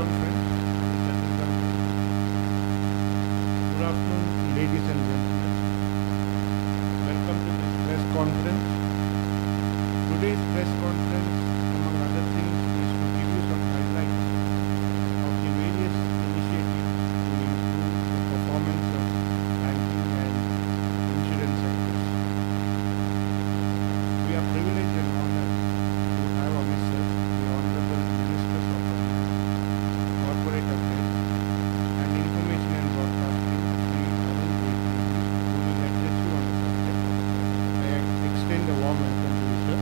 down, friends. Settle down. Good afternoon, ladies and gentlemen. Welcome to this press conference. Today's press conference, among other things, is to give you some highlights of the various initiatives to improve the performance of banking and insurance sectors. We are privileged and honored to have amidst us the Honorable Ministers of Finance, Corporate Affairs and Information and Broadcasting, Shri Arun Jaitley, who will address you on the subject. I extend a warm welcome to you, sir.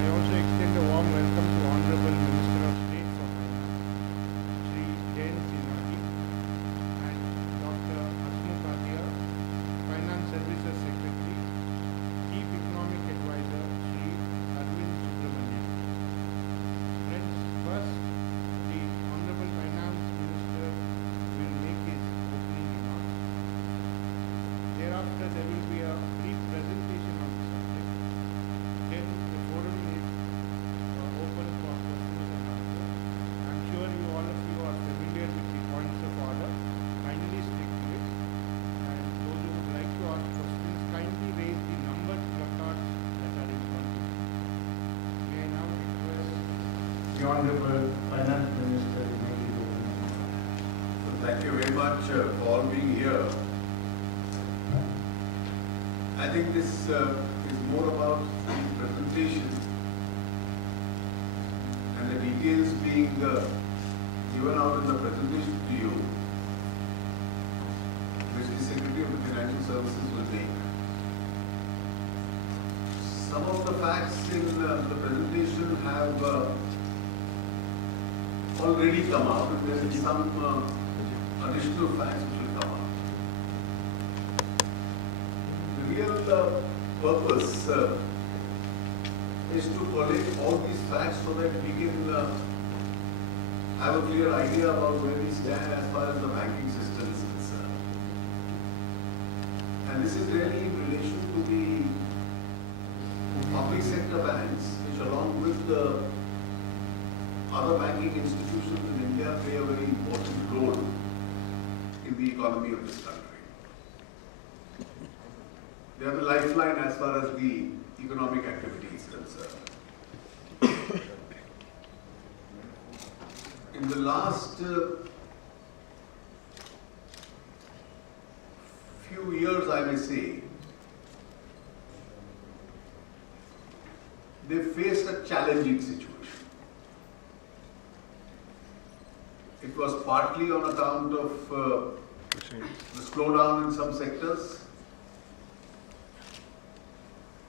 I also extend a warm welcome to Honorable Minister of State for Finance, Shri and Dr. Hasmukh, Finance Services Secretary, Chief Economic Advisor, Shri Arun Jaitley. Friends, first, the Honorable Finance Minister will make his opening remarks. Thereafter, there will be a brief presentation on the subject. Then the forum is open for questions and answers. I'm sure all of you are familiar with the points of order. Kindly stick to it. And those who would like to ask questions, kindly raise the numbered placards that are in front of you. May I now request The Honorable Finance Minister to make his opening. Thank you very much for all being here. I think this is more about the presentation and the details being given out in the presentation to you, which the Secretary of the Financial Services will make. Some of the facts in the presentation have already come out, and there will be some additional facts which will come out. The real purpose is to collect all these facts so that we can have a clear idea about where we stand as far as the banking system is concerned. And this is really in relation to the public sector banks, which along with the other banking institutions in India play a very important role in the economy of this country. They are the lifeline as far as the economic activity is concerned. In the last few years, I may say, they faced a challenging situation. It was partly on account of the slowdown in some sectors,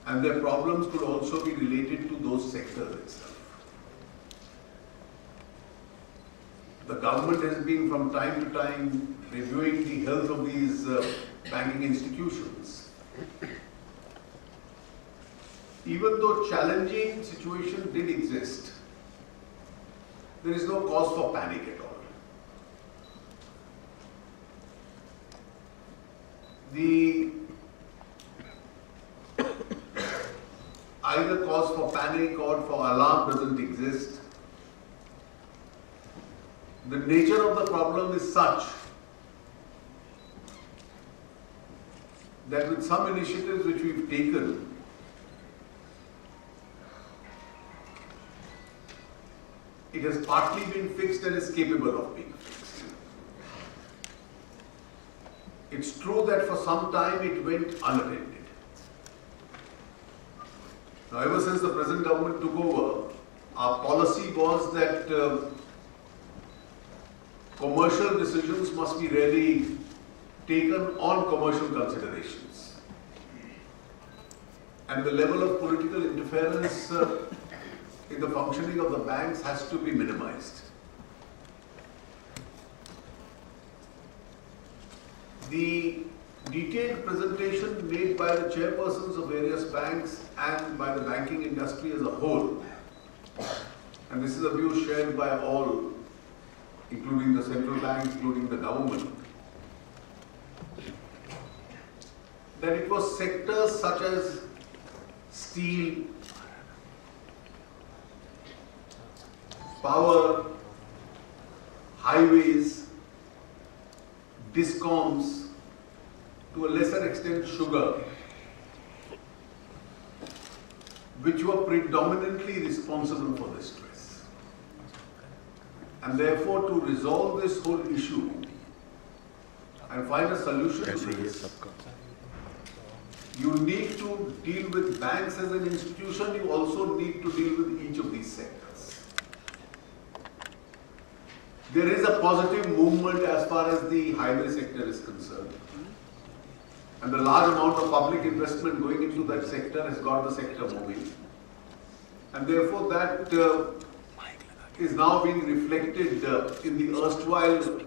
and their problems could also be related to those sectors itself. The government has been from time to time reviewing the health of these banking institutions. Even though challenging situation did exist, there is no cause for panic at all. Either cause for panic or for alarm doesn't exist. The nature of the problem is such that with some initiatives which we've taken, it has partly been fixed and is capable of being fixed. It's true that for some time it went unattended. Now, ever since the present government took over, our policy was that commercial decisions must be really taken on commercial considerations. And the level of political interference in the functioning of the banks has to be minimized. The detailed presentation made by the chairpersons of various banks and by the banking industry as a whole, and this is a view shared by all, including the central bank, including the government, that it was sectors such as steel, power, highways, discoms, to a lesser extent sugar, which were predominantly responsible for this stress. And therefore, to resolve this whole issue and find a solution to this, you need to deal with banks as an institution, you also need to deal with each of these sectors. There is a positive movement as far as the highway sector is concerned. And the large amount of public investment going into that sector has got the sector moving. And therefore that is now being reflected in the erstwhile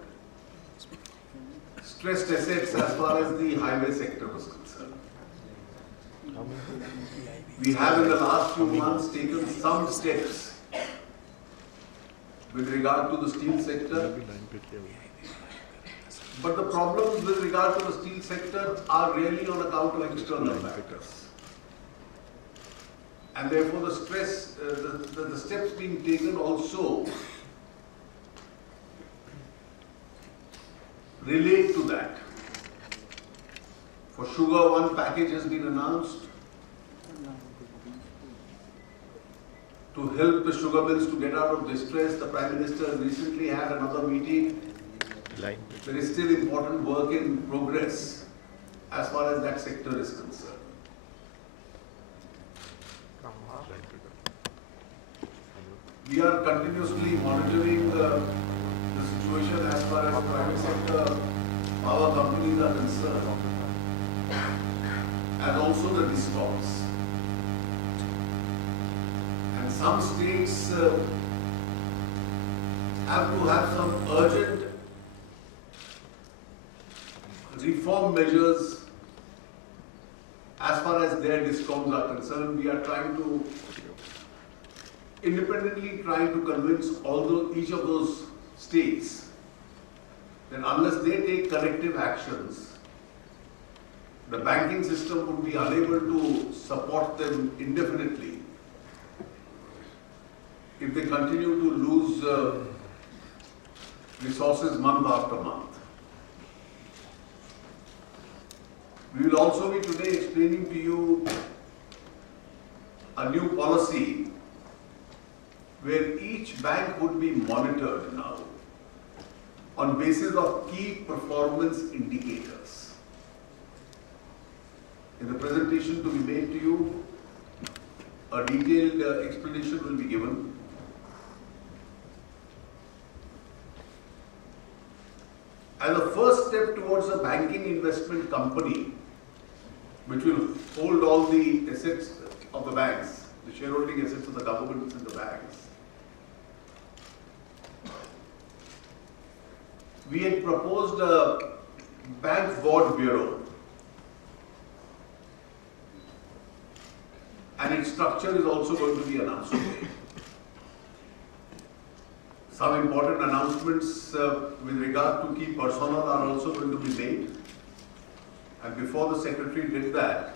stressed assets as far as the highway sector was concerned. We have in the last few months taken some steps with regard to the steel sector. But the problems with regard to the steel sector are really on account of external factors. And therefore the stress, the steps being taken also relate to that. For sugar, one package has been announced to help the sugar mills to get out of distress. The Prime Minister recently had another meeting. There is still important work in progress as far as that sector is concerned. We are continuously monitoring the situation as far as private sector power companies are concerned, and also the discoms. And some states have to have some urgent reform measures as far as their discoms are concerned. We are independently trying to convince each of those states that unless they take corrective actions, the banking system would be unable to support them indefinitely if they continue to lose resources month after month. We will also be today explaining to you a new policy where each bank would be monitored now on basis of key performance indicators. In the presentation to be made to you, a detailed explanation will be given. As a first step towards a banking investment company, which will hold all the assets of the banks, the shareholding assets of the governments and the banks, we had proposed a bank board bureau, and its structure is also going to be announced today. Some important announcements with regard to key personnel are also going to be made. And before the Secretary did that,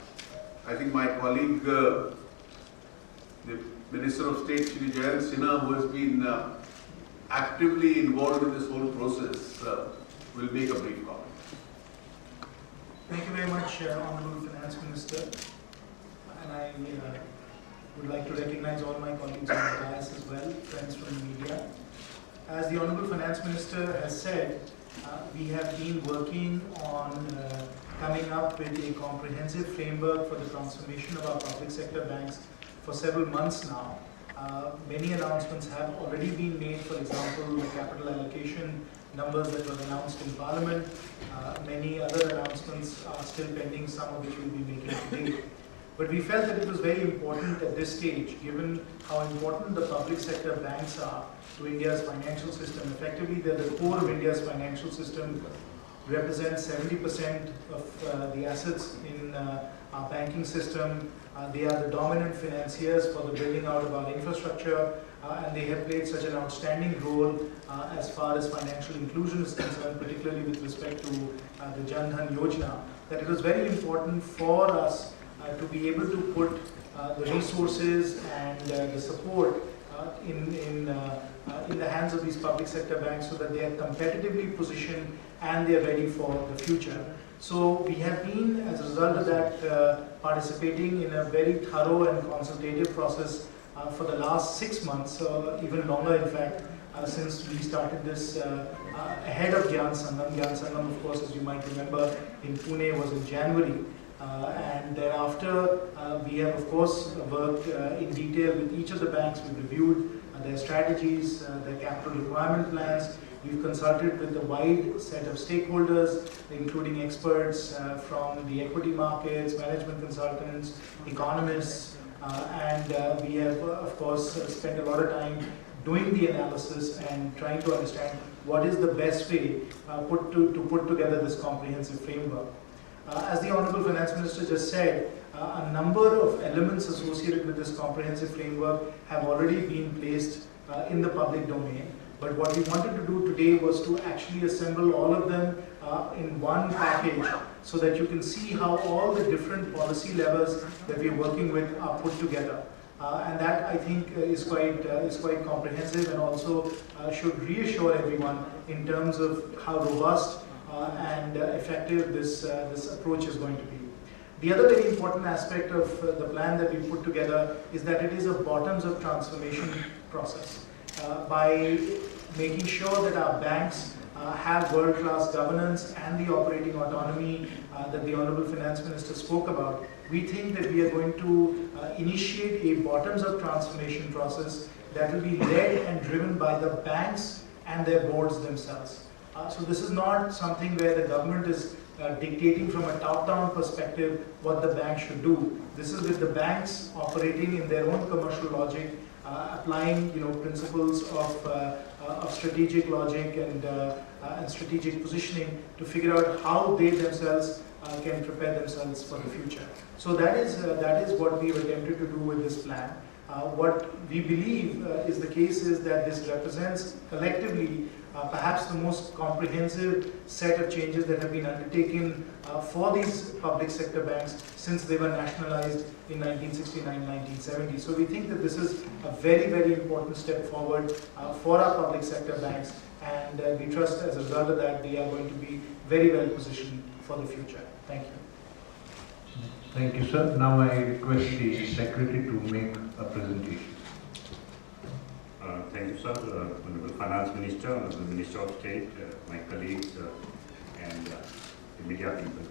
I think my colleague, the Minister of State, Shri Arun Jaitley, who has been actively involved in this whole process, will make a brief comment. Thank you very much, Honorable Finance Minister. And I would like to recognize all my colleagues on the dais as well, friends from the media. As the Honorable Finance Minister has said, we have been working on coming up with a comprehensive framework for the transformation of our public sector banks for several months now. Many announcements have already been made, for example, the capital allocation numbers that were announced in Parliament. Many other announcements are still pending, some of which we'll be making today. But we felt that it was very important at this stage, given how important the public sector banks are to India's financial system. Effectively, they're the core of India's financial system, represent 70% of the assets in our banking system. They are the dominant financiers for the building out of our infrastructure, and they have played such an outstanding role as far as financial inclusion is concerned, particularly with respect to the Jan Dhan Yojana, that it was very important for us to be able to put the resources and the support in the hands plans of these public sector banks so that they are competitively positioned and they are ready for the future. So we have been, as a result of that, participating in a very thorough and consultative process for the last 6 months, even longer in fact, since we started this ahead of Gyan Sangam. Gyan Sangam, of course, as you might remember, in Pune was in January. And thereafter, we have, of course, worked in detail with each of the banks. We've reviewed their strategies, their capital requirement plans. We've consulted with a wide set of stakeholders, including experts from the equity markets, management consultants, economists, and we have, of course, spent a lot of time doing the analysis and trying to understand what is the best way to put together this comprehensive framework. As the Honorable Finance Minister just said, a number of elements associated with this comprehensive framework have already been placed in the public domain. But what we wanted to do today was to actually assemble all of them in one package so that you can see how all the different policy levels that we're working with are put together. And that, I think, is quite comprehensive and also should reassure everyone in terms of how robust and effective this approach is going to be. The other very important aspect of the plan that we put together is that it is a bottoms-up transformation process. By making sure that our banks have world-class governance and the operating autonomy that the Honorable Finance Minister spoke about, we think that we are going to initiate a bottoms-up transformation process that will be led and driven by the banks and their boards themselves. So this is not something where the government is dictating from a top-down perspective what the bank should do. This is with the banks operating in their own commercial logic, applying principles of strategic logic and strategic positioning to figure out how they themselves can prepare themselves for the future. So that is what we've attempted to do with this plan. What we believe is the case is that this represents collectively perhaps the most comprehensive set of changes that have been undertaken for these public sector banks since they were nationalized in 1969-1970. So we think that this is a very, very important step forward for our public sector banks, and we trust as a result of that they are going to be very well positioned for the future. Thank you. Thank you, sir. Now I request the Secretary to make a presentation. Thank you, sir. Honorable Finance Minister, Honorable Minister of State, my colleagues, and the media people.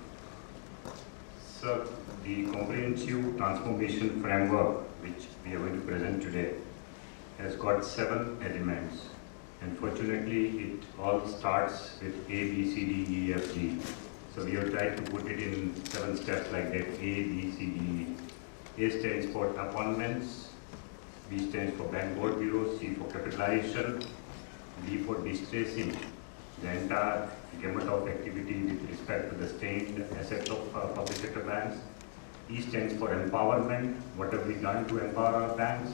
Sir, the comprehensive transformation framework which we are going to present today has got 7 elements. Unfortunately, it all starts with A, B, C, D, E, F, G. So we have tried to put it in 7 steps like that: A, B, C, D, E. A stands for appointments, B stands for bank board bureaus, C for capitalization, D for distressing the entire gamut of activity with respect to the state assets of public sector banks. E stands for empowerment, what have we done to empower our banks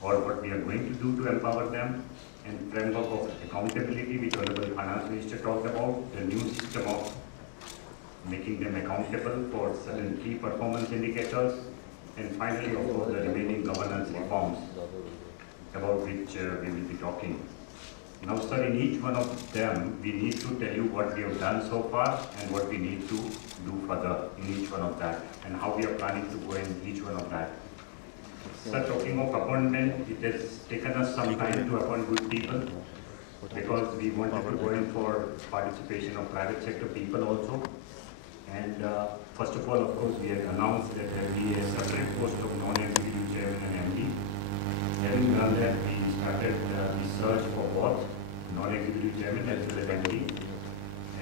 or what we are going to do to empower them. And framework of accountability, which Honorable Finance Minister talked about, the new system of making them accountable for certain key performance indicators. And finally, of course, the remaining governance reforms about which we will be talking. Now, sir, in each one of them, we need to tell you what we have done so far and what we need to do further in each one of that, and how we are planning to go in each one of that. Sir, talking of appointment, it has taken us some time to appoint good people because we wanted to go in for participation of private sector people also. And first of all, of course, we had announced that there will be a separate post of non-executive chairman and MD. Having done that, we started the search for both non-executive chairman as well as MD.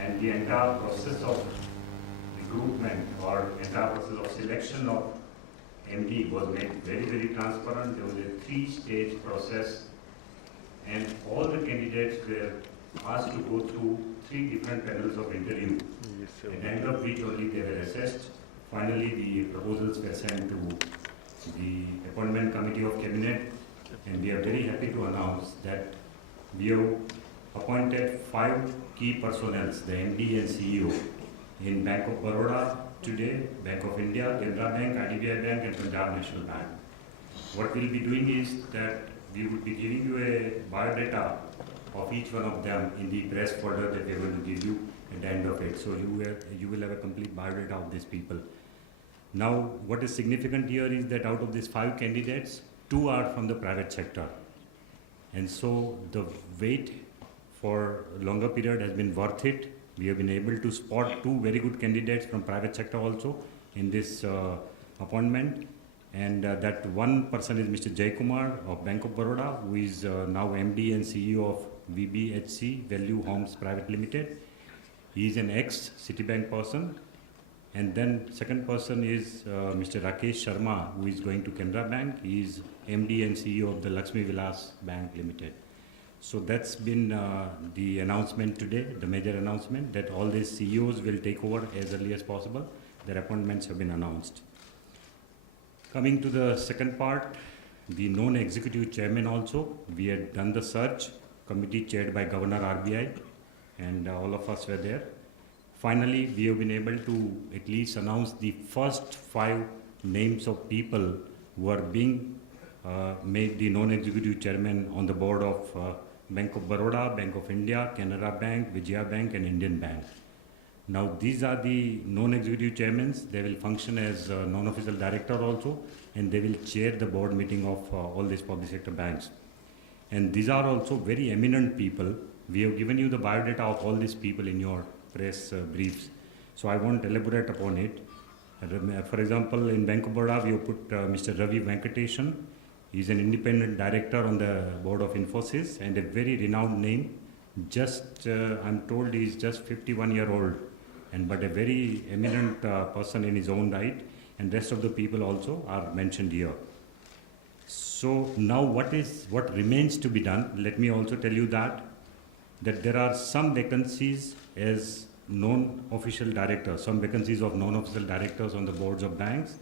And the entire process of recruitment or entire process of selection of MD was made very, very transparent. There was a 3-stage process, and all the candidates were asked to go through 3 different panels of interview, at the end of which only they were assessed. Finally, the proposals were sent to the appointment committee of cabinet, and we are very happy to announce that we have appointed 5 key personnel, the MD and CEO, in Bank of Baroda today, Bank of India, Canara Bank, IDBI Bank, and Punjab National Bank. What we'll be doing is that we would be giving you a biodata of each one of them in the press folder that we are going to give you at the end of it. So you will have a complete biodata of these people. Now, what is significant here is that out of these 5 candidates, 2 are from the private sector. And so the wait for a longer period has been worth it. We have been able to spot 2 very good candidates from private sector also in this appointment. And that one person is Mr. Jaikumar of Bank of Baroda, who is now MD and CEO of VBHC, Value Homes Private Limited. He is an ex-Citibank person. And then second person is Mr. Rakesh Sharma, who is going to Canara Bank. He is MD and CEO of the Lakshmi Vilas Bank Limited. So that's been the announcement today, the major announcement that all these CEOs will take over as early as possible. Their appointments have been announced. Coming to the second part, the non-executive chairman also, we had done the search committee chaired by Governor RBI, and all of us were there. Finally, we have been able to at least announce the first 5 names of people who are being made the non-executive chairman on the board of Bank of Baroda, Bank of India, Canara Bank, Vijaya Bank and Indian Bank. Now these are the non-executive chairmen. They will function as non-official director also, and they will chair the board meeting of all these public sector banks. And these are also very eminent people. We have given you the biodata of all these people in your press briefs, so I won't elaborate upon it. For example, in Bank of Baroda, we have put Mr. Ravi Venkatesan. He is an independent director on the board of Infosys and a very renowned name. I'm told he is just 51-year-old, but a very eminent person in his own right, and rest of the people also are mentioned here. So now what remains to be done? Let me also tell you that there are some vacancies as non-official directors, some vacancies of non-official directors on the boards of banks,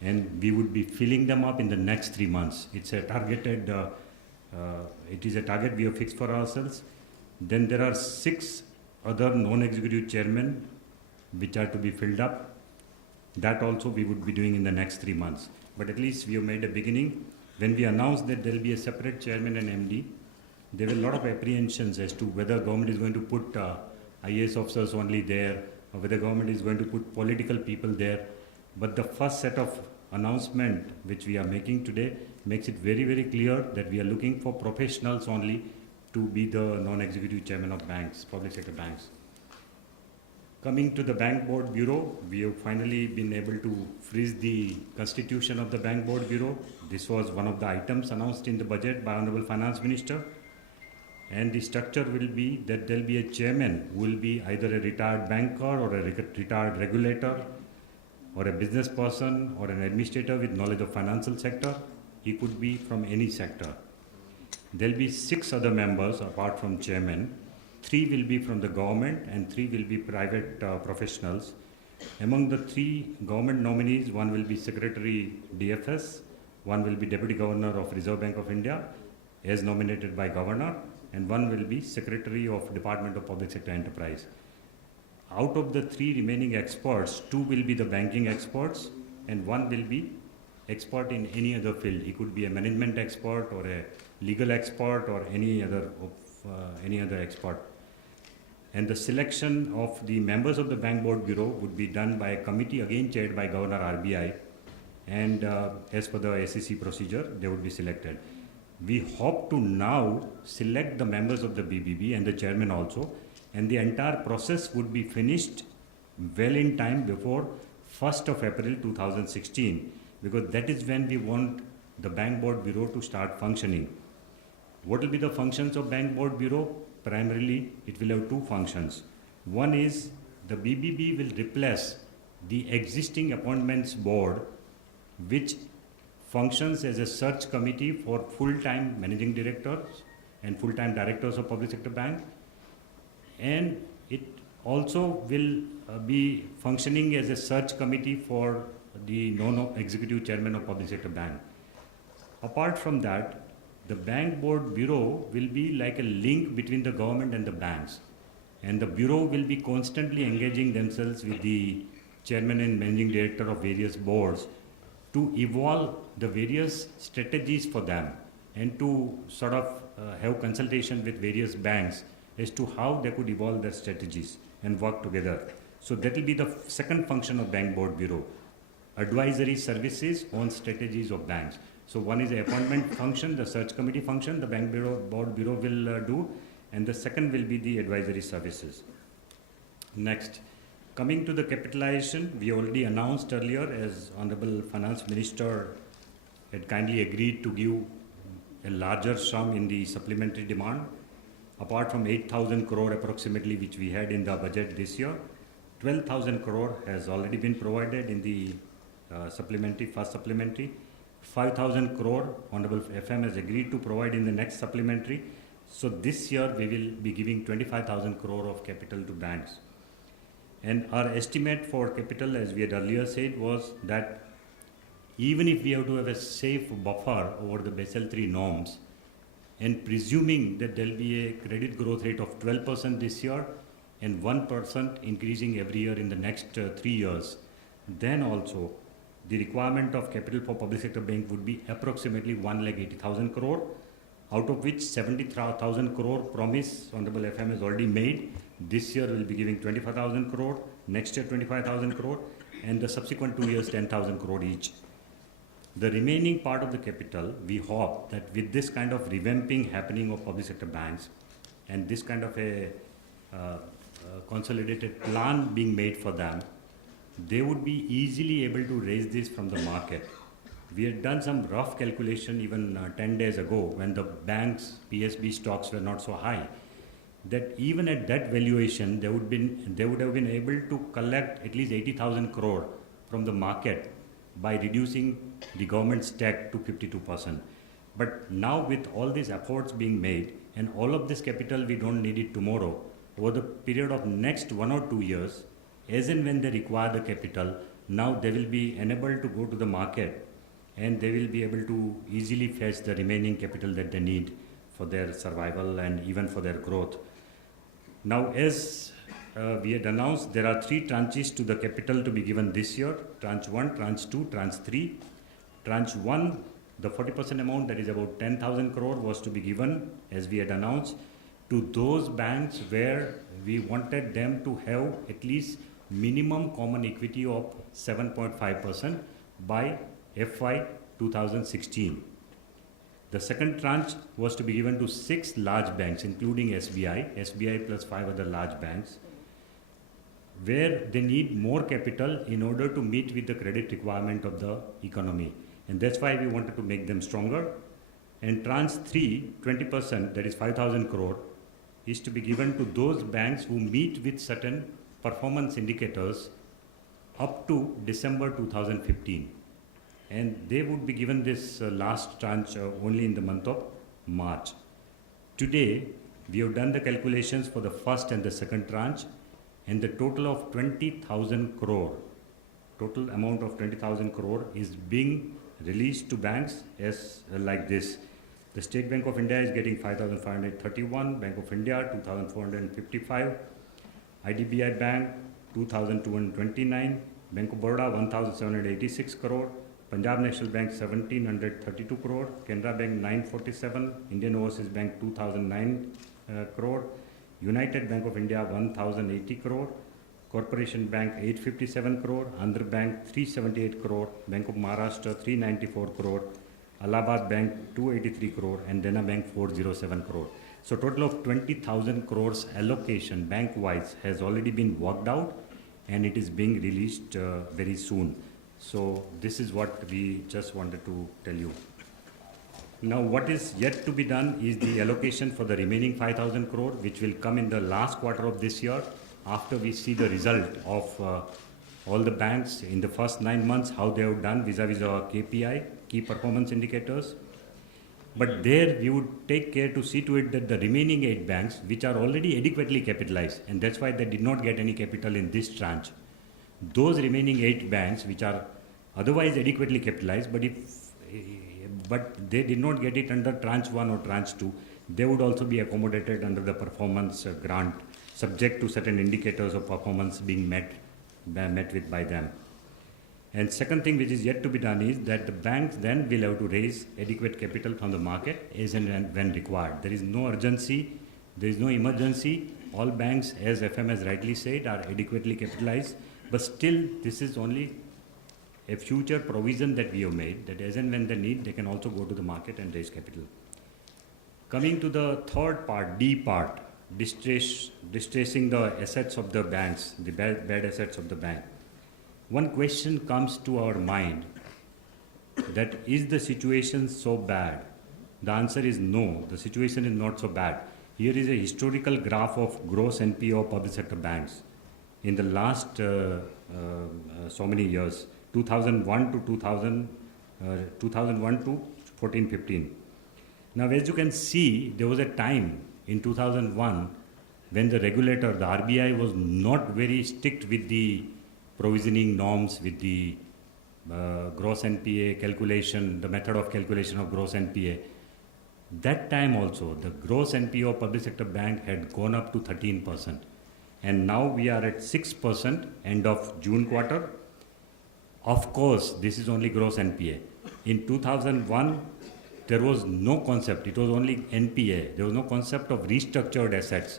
and we would be filling them up in the next 3 months. It's a targeted, it is a target we have fixed for ourselves. Then there are 6 other non-executive chairmen which are to be filled up. That also we would be doing in the next 3 months. But at least we have made a beginning. When we announced that there will be a separate chairman and MD, there were a lot of apprehensions as to whether government is going to put IAS officers only there, or whether government is going to put political people there. But the first set of announcement which we are making today makes it very, very clear that we are looking for professionals only to be the non-executive chairman of banks, public sector banks. Coming to the Bank Board Bureau, we have finally been able to freeze the constitution of the Bank Board Bureau. This was one of the items announced in the budget by Honorable Finance Minister. And the structure will be that there will be a chairman who will be either a retired banker or a retired regulator or a business person or an administrator with knowledge of financial sector. He could be from any sector. There will be 6 other members apart from chairman. 3 will be from the government and 3 will be private professionals. Among the 3 government nominees, 1 will be Secretary DFS, 1 will be Deputy Governor of Reserve Bank of India as nominated by Governor, and 1 will be Secretary of Department of Public Sector Enterprise. Out of the 3 remaining experts, 2 will be the banking experts and 1 will be expert in any other field. He could be a management expert or a legal expert or any other expert. And the selection of the members of the Bank Board Bureau would be done by a committee again chaired by Governor RBI, and as per the SEC procedure, they would be selected. We hope to now select the members of the BBB and the chairman also, and the entire process would be finished well in time before 1st of April 2016, because that is when we want the Bank Board Bureau to start functioning. What will be the functions of Bank Board Bureau? Primarily, it will have 2 functions. One is the BBB will replace the existing appointments board, which functions as a search committee for full-time managing directors and full-time directors of public sector bank. And it also will be functioning as a search committee for the non-executive chairman of public sector bank. Apart from that, the Bank Board Bureau will be like a link between the government and the banks. And the Bureau will be constantly engaging themselves with the chairman and managing director of various boards to evolve the various strategies for them. and to sort of have consultation with various banks as to how they could evolve their strategies and work together. So that will be the second function of Bank Board Bureau, advisory services on strategies of banks. So one is the appointment function, the search committee function, the Bank Board Bureau will do, and the second will be the advisory services. Next, coming to the capitalization, we already announced earlier as Honorable Finance Minister had kindly agreed to give a larger sum in the supplementary demand. Apart from 8,000 crore approximately which we had in the budget this year, 12,000 crore has already been provided in the first supplementary. 5,000 crore Honorable FM has agreed to provide in the next supplementary. So this year we will be giving 25,000 crore of capital to banks. And our estimate for capital, as we had earlier said, was that even if we have to have a safe buffer over the Basel III norms, and presuming that there will be a credit growth rate of 12% this year and 1% increasing every year in the next 3 years, then also the requirement of capital for public sector bank would be approximately 1,80,000 crore, out of which 70,000 crore promise Honorable FM has already made. This year we will be giving 25,000 crore, next year 25,000 crore, and the subsequent 2 years 10,000 crore each. The remaining part of the capital, we hope that with this kind of revamping happening of public sector banks and this kind of a consolidated plan being made for them, they would be easily able to raise this from the market. We had done some rough calculation even 10 days ago when the banks' PSB stocks were not so high, that even at that valuation, they would have been able to collect at least 80,000 crore from the market by reducing the government's stake to 52%. But now with all these efforts being made and all of this capital, we don't need it tomorrow. Over the period of next 1 or 2 years, as and when they require the capital, now they will be enabled to go to the market and they will be able to easily fetch the remaining capital that they need for their survival and even for their growth. Now, as we had announced, there are 3 tranches to the capital to be given this year: tranche 1, tranche 2, tranche 3. Tranche 1, the 40% amount, that is about 10,000 crore, was to be given, as we had announced, to those banks where we wanted them to have at least minimum common equity of 7.5% by FY 2016. The second tranche was to be given to 6 large banks, including SBI plus 5 other large banks, where they need more capital in order to meet with the credit requirement of the economy. And that's why we wanted to make them stronger. And tranche 3, 20%, that is 5,000 crore, is to be given to those banks who meet with certain performance indicators up to December 2015. And they would be given this last tranche only in the month of March. Today, we have done the calculations for the first and the second tranche, and the total of 20,000 crore, total amount of 20,000 crore is being released to banks as like this. The State Bank of India is getting 5,531, Bank of India 2,455, IDBI Bank 2,229, Bank of Baroda 1,786 crore, Punjab National Bank 1,732 crore, Canara Bank 947, Indian Overseas Bank 2,009 crore, United Bank of India 1,080 crore, Corporation Bank 857 crore, Andhra Bank 378 crore, Bank of Maharashtra 394 crore, Allahabad Bank 283 crore, and Dena Bank 407 crore. So total of 20,000 crores allocation bank-wise has already been worked out, and it is being released very soon. So this is what we just wanted to tell you. Now what is yet to be done is the allocation for the remaining 5,000 crore, which will come in the last quarter of this year after we see the result of all the banks in the first 9 months, how they have done vis-a-vis our KPI, key performance indicators. But there we would take care to see to it that the remaining 8 banks, which are already adequately capitalized, and that's why they did not get any capital in this tranche, those remaining 8 banks which are otherwise adequately capitalized, but they did not get it under tranche 1 or tranche 2, they would also be accommodated under the performance grant, subject to certain indicators of performance being met with by them. And second thing which is yet to be done is that the banks then will have to raise adequate capital from the market as and when required. There is no urgency, there is no emergency. All banks, as FM has rightly said, are adequately capitalized, but still this is only a future provision that we have made, that as and when they need, they can also go to the market and raise capital. Coming to the third part, D part, distressing the assets of the banks, the bad assets of the bank. One question comes to our mind, that is the situation so bad? The answer is no, the situation is not so bad. Here is a historical graph of gross NPA of public sector banks in the last so many years, 2001 to 14-15. Now, as you can see, there was a time in 2001 when the regulator, the RBI, was not very strict with the provisioning norms, with the gross NPA calculation, the method of calculation of gross NPA. That time also, the gross NPA of public sector bank had gone up to 13%. And now we are at 6% end of June quarter. Of course, this is only gross NPA. In 2001, there was no concept, it was only NPA. There was no concept of restructured assets,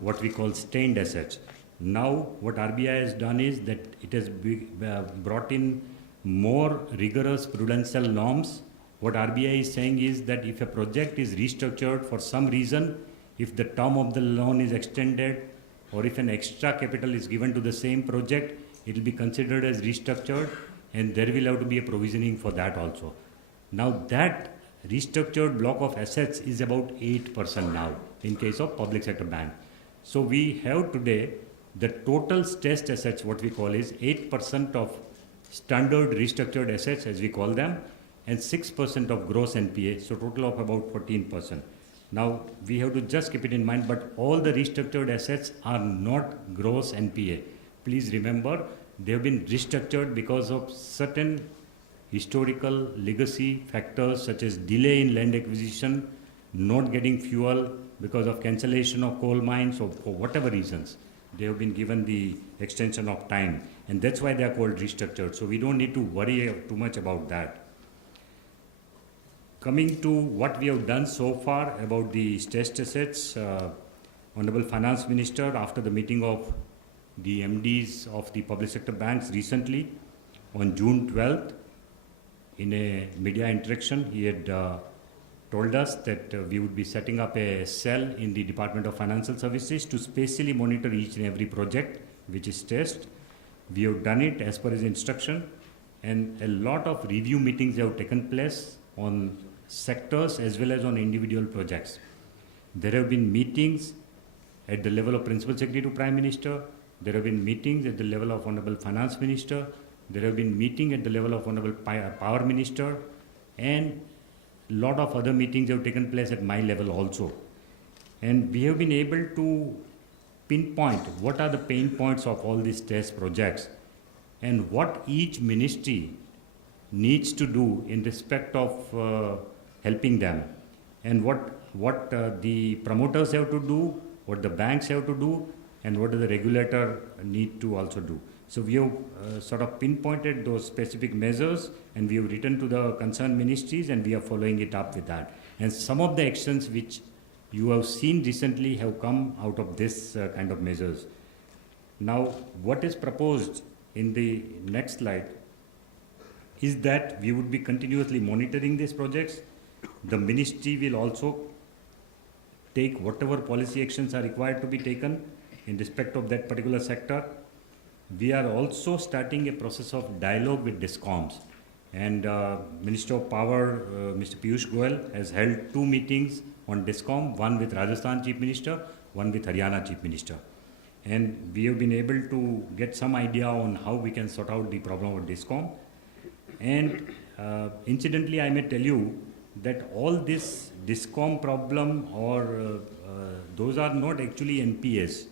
what we call stained assets. Now, what RBI has done is that it has brought in more rigorous prudential norms. What RBI is saying is that if a project is restructured for some reason, if the term of the loan is extended, or if an extra capital is given to the same project, it will be considered as restructured, and there will have to be a provisioning for that also. Now, that restructured block of assets is about 8% now in case of public sector bank. So we have today the total stressed assets, what we call is 8% of standard restructured assets, as we call them, and 6% of gross NPA, so total of about 14%. Now, we have to just keep it in mind, but all the restructured assets are not gross NPA. Please remember, they have been restructured because of certain historical legacy factors such as delay in land acquisition, not getting fuel because of cancellation of coal mines, or for whatever reasons. They have been given the extension of time, and that's why they are called restructured. So we don't need to worry too much about that. Coming to what we have done so far about the stressed assets, Honorable Finance Minister, after the meeting of the MDs of the public sector banks recently, on June 12th, in a media interaction, he had told us that we would be setting up a cell in the Department of Financial Services to spatially monitor each and every project which is stressed. We have done it as per his instruction, and a lot of review meetings have taken place on sectors as well as on individual projects. There have been meetings at the level of Principal Secretary to Prime Minister. There have been meetings at the level of Honorable Finance Minister. There have been meetings at the level of Honorable Power Minister, and a lot of other meetings have taken place at my level also. And we have been able to pinpoint what are the pain points of all these stress projects and what each ministry needs to do in respect of helping them, and what the promoters have to do, what the banks have to do, and what does the regulator need to also do. So we have sort of pinpointed those specific measures, and we have written to the concerned ministries, and we are following it up with that. And some of the actions which you have seen recently have come out of this kind of measures. Now, what is proposed in the next slide is that we would be continuously monitoring these projects. The ministry will also take whatever policy actions are required to be taken in respect of that particular sector. We are also starting a process of dialogue with DISCOMs, and Minister of Power, Mr. Piyush Goyal, has held 2 meetings on DISCOM, one with Rajasthan Chief Minister, one with Haryana Chief Minister. And we have been able to get some idea on how we can sort out the problem of DISCOM. And incidentally, I may tell you that all this DISCOM problem or those are not actually NPAs.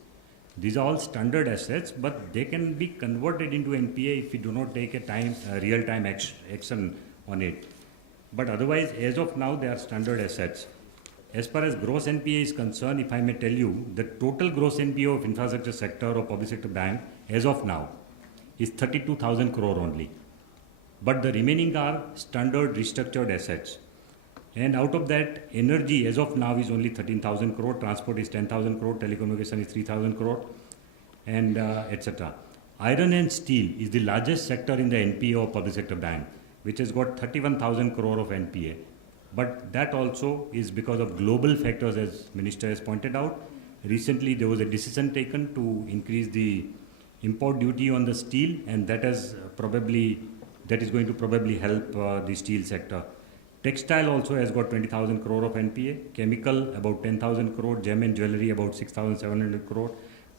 These are all standard assets, but they can be converted into NPA if we do not take a real-time action on it. But otherwise, as of now, they are standard assets. As far as gross NPA is concerned, if I may tell you, the total gross NPA of infrastructure sector or public sector bank as of now is 32,000 crore only. but the remaining are standard restructured assets. And out of that, energy as of now is only 13,000 crore, transport is 10,000 crore, telecommunication is 3,000 crore, and etc. Iron and steel is the largest sector in the NPA of public sector bank, which has got 31,000 crore of NPA. But that also is because of global factors, as Minister has pointed out. Recently, there was a decision taken to increase the import duty on the steel, and that is going to probably help the steel sector. Textile also has got 20,000 crore of NPA, chemical about 10,000 crore, gem and jewelry about 6,700 crore.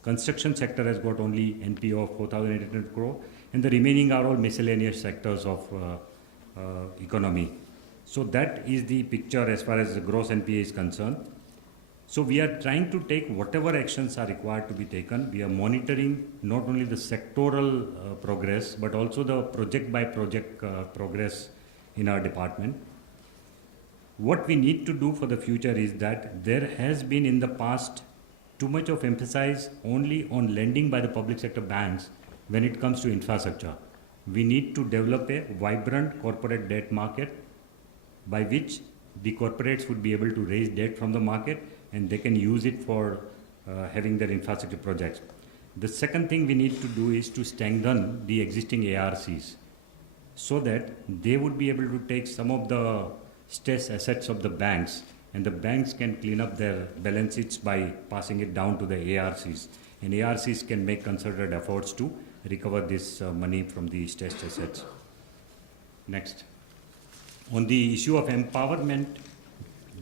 Construction sector has got only NPA of 4,800 crore, and the remaining are all miscellaneous sectors of economy. So that is the picture as far as the gross NPA is concerned. So we are trying to take whatever actions are required to be taken. We are monitoring not only the sectoral progress, but also the project by project progress in our department. What we need to do for the future is that there has been in the past too much of emphasis only on lending by the public sector banks when it comes to infrastructure. We need to develop a vibrant corporate debt market by which the corporates would be able to raise debt from the market and they can use it for having their infrastructure projects. The second thing we need to do is to strengthen the existing ARCs so that they would be able to take some of the stress assets of the banks, and the banks can clean up their balance sheets by passing it down to the ARCs. And ARCs can make concerted efforts to recover this money from the stressed assets. Next. On the issue of empowerment,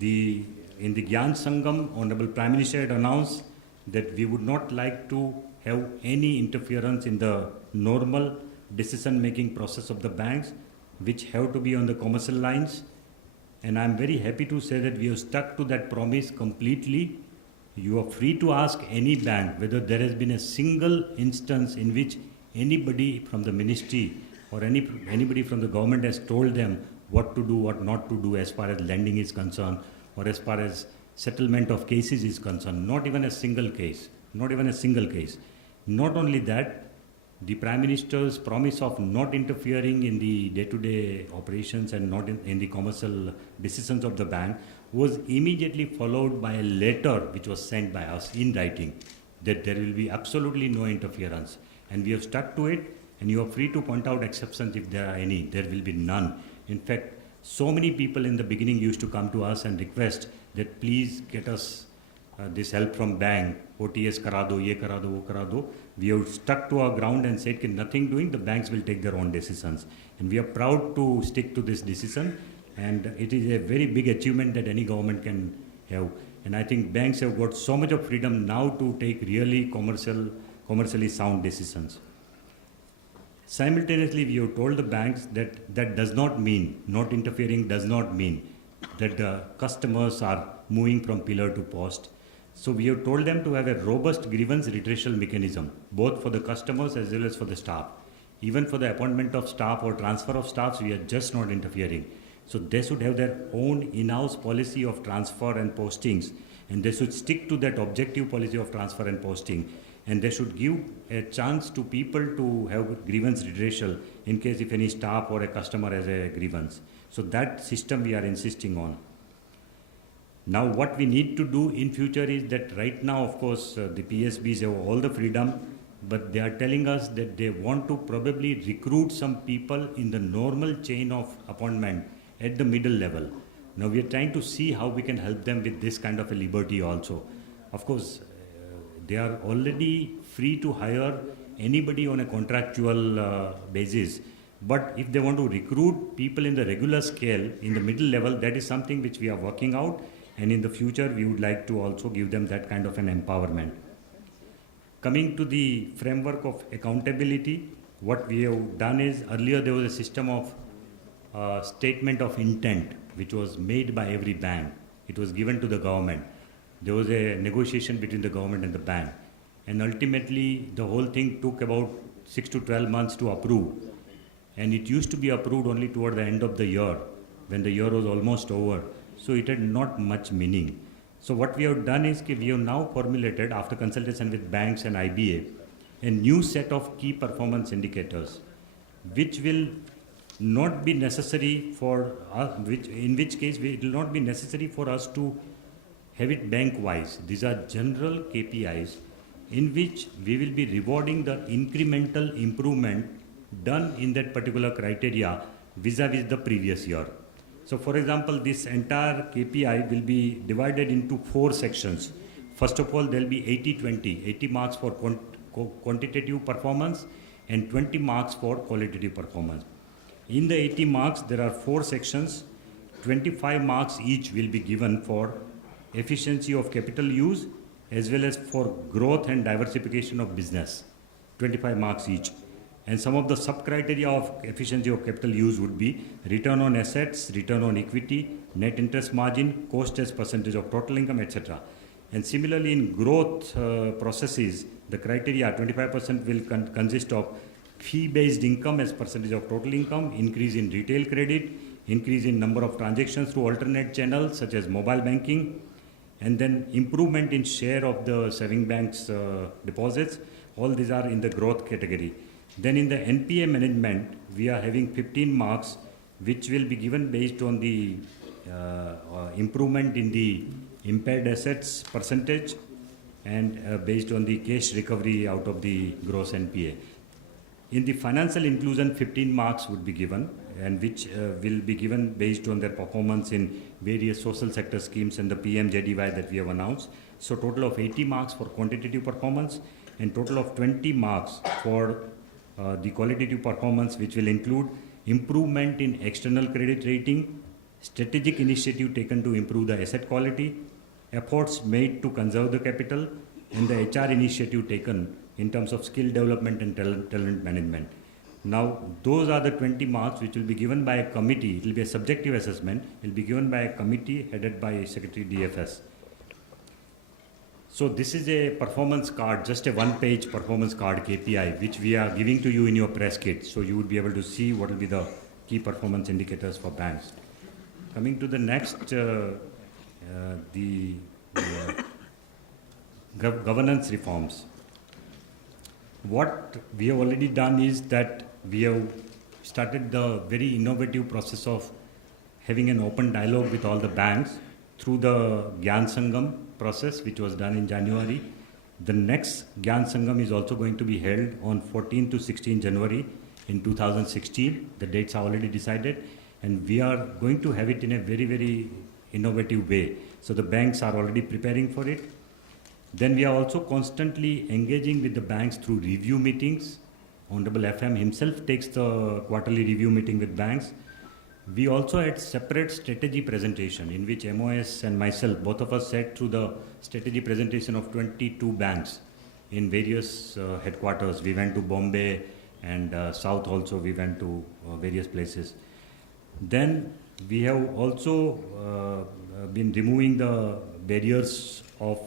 in the Gyan Sangam, Honorable Prime Minister had announced that we would not like to have any interference in the normal decision-making process of the banks, which have to be on the commercial lines. And I'm very happy to say that we have stuck to that promise completely. You are free to ask any bank whether there has been a single instance in which anybody from the ministry or anybody from the government has told them what to do, what not to do as far as lending is concerned or as far as settlement of cases is concerned. Not even a single case. Not even a single case. Not only that, the Prime Minister's promise of not interfering in the day-to-day operations and not in the commercial decisions of the bank was immediately followed by a letter which was sent by us in writing that there will be absolutely no interference. And we have stuck to it, and you are free to point out exceptions if there are any. There will be none. In fact, so many people in the beginning used to come to us and request that please get us this help from bank, OTS kara do, ye kara do, wo kara do. We have stuck to our ground and said that nothing doing, the banks will take their own decisions. And we are proud to stick to this decision, and it is a very big achievement that any government can have. And I think banks have got so much of freedom now to take really commercially sound decisions. Simultaneously, we have told the banks that that does not mean, not interfering does not mean that the customers are moving from pillar to post. So we have told them to have a robust grievance redressal mechanism, both for the customers as well as for the staff. Even for the appointment of staff or transfer of staffs, we are just not interfering. So they should have their own in-house policy of transfer and postings, and they should stick to that objective policy of transfer and posting. And they should give a chance to people to have grievance redressal in case if any staff or a customer has a grievance. So that system we are insisting on. Now what we need to do in future is that right now, of course, the PSBs have all the freedom, but they are telling us that they want to probably recruit some people in the normal chain of appointment at the middle level. Now we are trying to see how we can help them with this kind of a liberty also. Of course, they are already free to hire anybody on a contractual basis. But if they want to recruit people in the regular scale, in the middle level, that is something which we are working out. And in the future, we would like to also give them that kind of an empowerment. Coming to the framework of accountability, what we have done is earlier there was a system of statement of intent, which was made by every bank. It was given to the government. There was a negotiation between the government and the bank. And ultimately, the whole thing took about 6 to 12 months to approve. And it used to be approved only toward the end of the year, when the year was almost over. So it had not much meaning. So what we have done is we have now formulated, after consultation with banks and IBA, a new set of key performance indicators, which will not be necessary for us, in which case it will not be necessary for us to have it bank wise. These are general KPIs in which we will be rewarding the incremental improvement done in that particular criteria vis-a-vis the previous year. So for example, this entire KPI will be divided into 4 sections. First of all, there will be 80-20, 80 marks for quantitative performance and 20 marks for qualitative performance. In the 80 marks, there are 4 sections. 25 marks each will be given for efficiency of capital use as well as for growth and diversification of business. 25 marks each. And some of the sub-criteria of efficiency of capital use would be return on assets, return on equity, net interest margin, cost as percentage of total income, etc. And similarly, in growth processes, the criteria 25% will consist of fee-based income as percentage of total income, increase in retail credit, increase in number of transactions through alternate channels such as mobile banking, and then improvement in share of the saving banks deposits. All these are in the growth category. Then in the NPA management, we are having 15 marks, which will be given based on the improvement in the impaired assets percentage and based on the cash recovery out of the gross NPA. In the financial inclusion, 15 marks would be given, and which will be given based on their performance in various social sector schemes and the PMJDY that we have announced. So total of 80 marks for quantitative performance and total of 20 marks for the qualitative performance, which will include improvement in external credit rating, strategic initiative taken to improve the asset quality, efforts made to conserve the capital, and the HR initiative taken in terms of skill development and talent management. Now, those are the 20 marks which will be given by a committee. It will be a subjective assessment. It will be given by a committee headed by Secretary DFS. So this is a performance card, just a one-page performance card KPI, which we are giving to you in your press kit. So you would be able to see what will be the key performance indicators for banks. Coming to the next, governance reforms. What we have already done is that we have started the very innovative process of having an open dialogue with all the banks through the Gyan Sangam process, which was done in January. The next Gyan Sangam is also going to be held on 14 to 16 January in 2016. The dates are already decided, and we are going to have it in a very, very innovative way. So the banks are already preparing for it. Then we are also constantly engaging with the banks through review meetings. Honorable FM himself takes the quarterly review meeting with banks. We also had separate strategy presentation in which MOS and myself, both of us sat through the strategy presentation of 22 banks in various headquarters. We went to Bombay and South also, we went to various places. Then we have also been removing the barriers of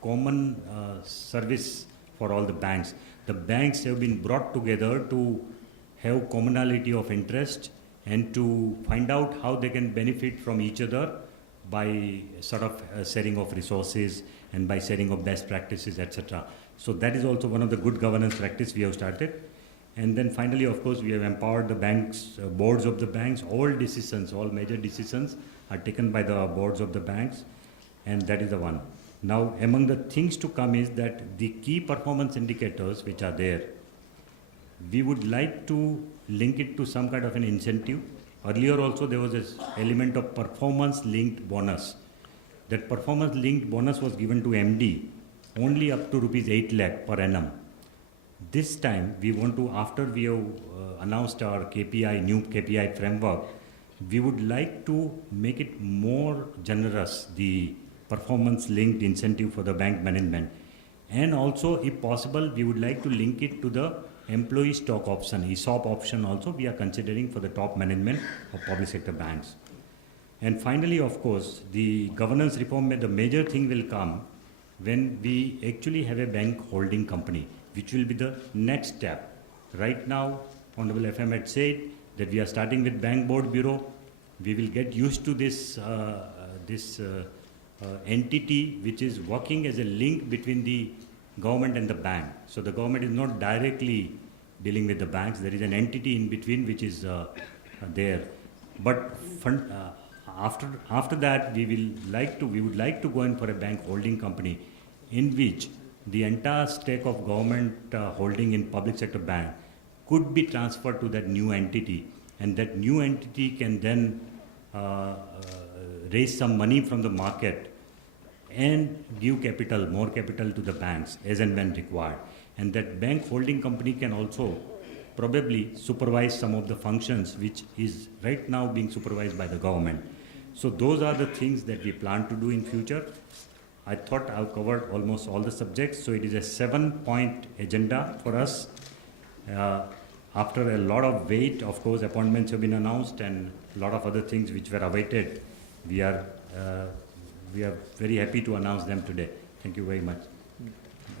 common service for all the banks. The banks have been brought together to have commonality of interest and to find out how they can benefit from each other by sort of sharing of resources and by sharing of best practices, etc. So that is also one of the good governance practice we have started. And then finally, of course, we have empowered the banks, boards of the banks. All decisions, all major decisions are taken by the boards of the banks, and that is the one. Now, among the things to come is that the key performance indicators which are there, we would like to link it to some kind of an incentive. Earlier also there was this element of performance-linked bonus. That performance-linked bonus was given to MD only up to rupees 8 lakh per annum. This time we want to, after we have announced our KPI, new KPI framework, we would like to make it more generous, the performance-linked incentive for the bank management. And also, if possible, we would like to link it to the employee stock option, ESOP option also we are considering for the top management of public sector banks. And finally, of course, the governance reform, the major thing will come when we actually have a bank holding company, which will be the next step. Right now, Honorable FM had said that we are starting with Bank Board Bureau. We will get used to this, entity which is working as a link between the government and the bank. So the government is not directly dealing with the banks. There is an entity in between which is there. But after that, we would like to go in for a bank holding company, in which the entire stake of government holding in public sector bank could be transferred to that new entity, and that new entity can then raise some money from the market and give capital, more capital to the banks as and when required. And that bank holding company can also probably supervise some of the functions which is right now being supervised by the government. So those are the things that we plan to do in future. I thought I've covered almost all the subjects. So it is a 7-point agenda for us. After a lot of wait, of course, appointments have been announced and a lot of other things which were awaited. We are very happy to announce them today. Thank you very much.